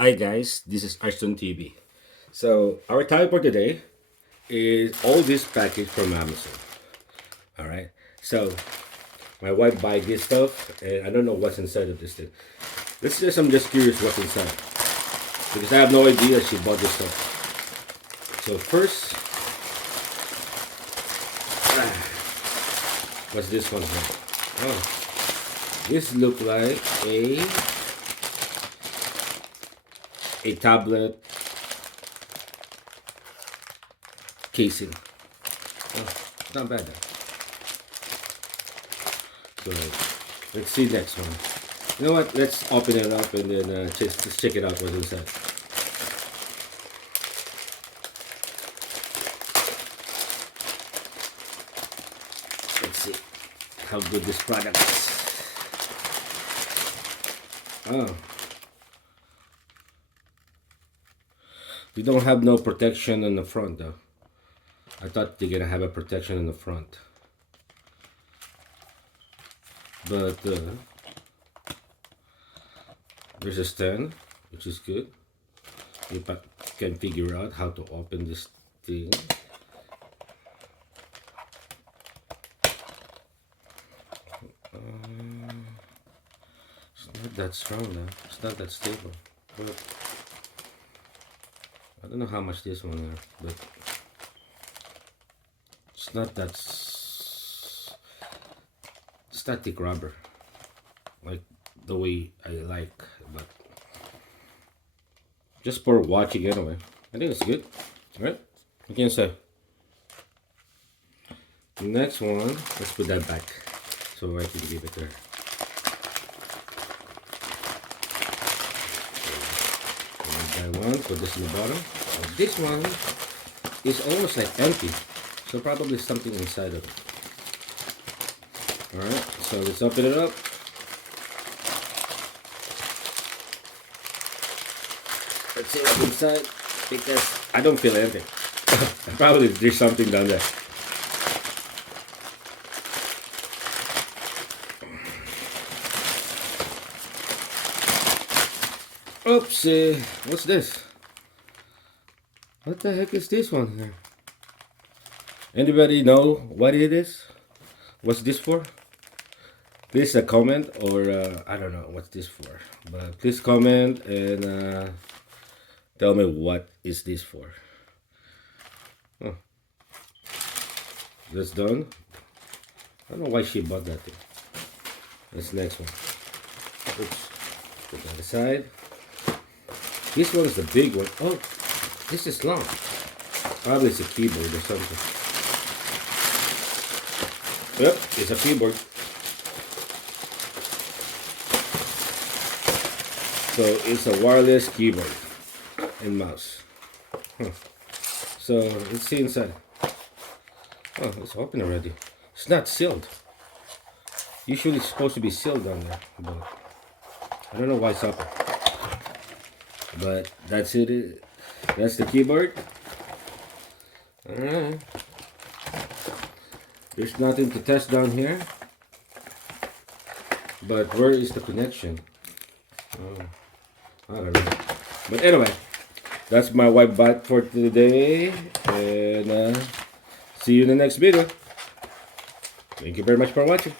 Hi guys, this is Ashton TV. So our topic for today is all this package from Amazon. All right. So my wife buy this stuff, and I don't know what's inside of this thing. I'm just curious what's inside because I have no idea she bought this stuff. So first, what's this one here? Oh, this look like a tablet casing. Oh, not bad. So let's see next one. You know what? Let's open it up and then let's check it out what's inside. Let's see how good this product is. Oh, they don't have no protection in the front though. I thought they're gonna have a protection in the front, but there's a stand, which is good. You can figure out how to open this thing. It's not that strong now. It's not that stable. But I don't know how much this one is, but it's not that static rubber like the way I like, but just for watching anyway. I think it's good. Right? You can say. Next one, let's put that back so I can give it there. That one, put this in the bottom. This one is almost like empty, so probably something inside of it. Alright, so let's open it up. Let's see what's inside, because I don't feel anything. Probably there's something down there. Oops, what's this? What the heck is this one here? Anybody know what it is? What's this for? Please comment, or I don't know what's this for, but please comment and tell me what is this for. Oh, that's done. I don't know why she bought that thing. That's the next one. Oops, put that aside. This one is the big one. Oh, this is long. Probably it's a keyboard or something. Yep, it's a keyboard. So it's a wireless keyboard and mouse. Huh. So let's see inside. Oh, it's open already. It's not sealed. Usually it's supposed to be sealed down there, but I don't know why it's open. But that's it. That's the keyboard. Alright. There's nothing to test down here. But where is the connection? Oh, I don't know. But anyway, that's my white bot for today. And see you in the next video. Thank you very much for watching.